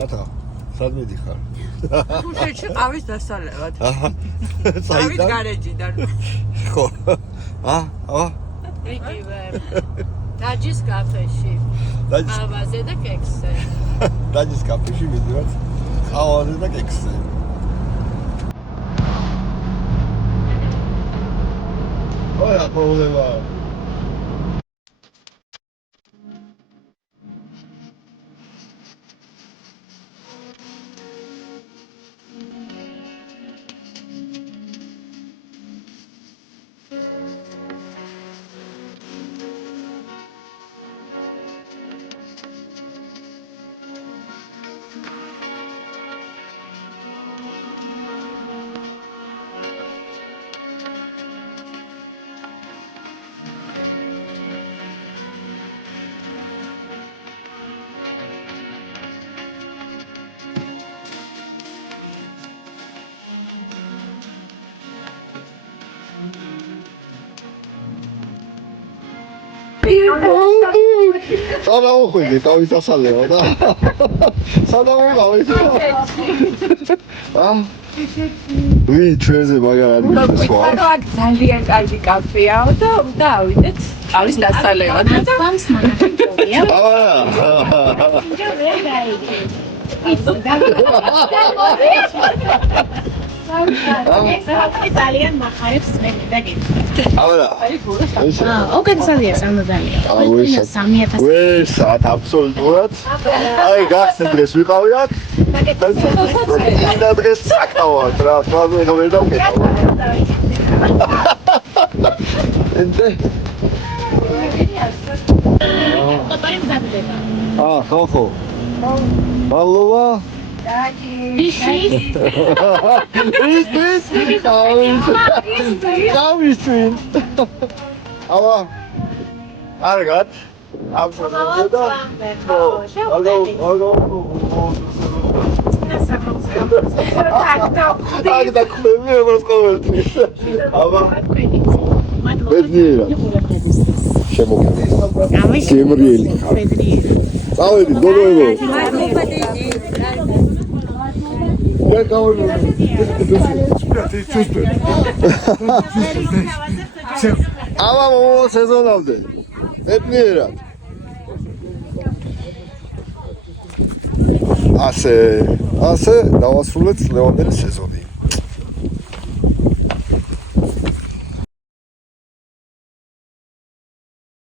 ატა სად მიდიხარ? თუშეთში ყავის დასალევად. საიდან? დავით გარეჯიდან. ხო. იგივე. დაჯის კაფეში. ყავაზე და კექსზე. დაჯის კაფეში მიდივართ. ყავაზე და კექსზე. ოღა პრობლემა. Sada okhuydu, tabii tasallıyor da. Sada okhuydu. Ვი ჩვენზე მაგარი სხვა. ძალიან კარგი კაფეა და დავიდეთ ყავის დასალევად. Advance monitoria. Italian maharif smegdagi. Აბა. Ოქენცალია სამოდალია. ვე საათ აბსოლუტურად. აი გახსენ დღეს ვიყავიათ. და დღეს საკავად რა, თვალე ვერ დავკეთავ. ენდე. ხო. ალოვა. ის. გავისვინ. აბა. კარგად. აბსოლუტურად. ალო. Tak, mówiłem o skołeczni. Bedniera. Siemo. Siemrieli. Całe do domu. Ja kawę. Ama o sezon aldı. Bedniera. ასე დავასრულეთ ლევანდელის სეზონი.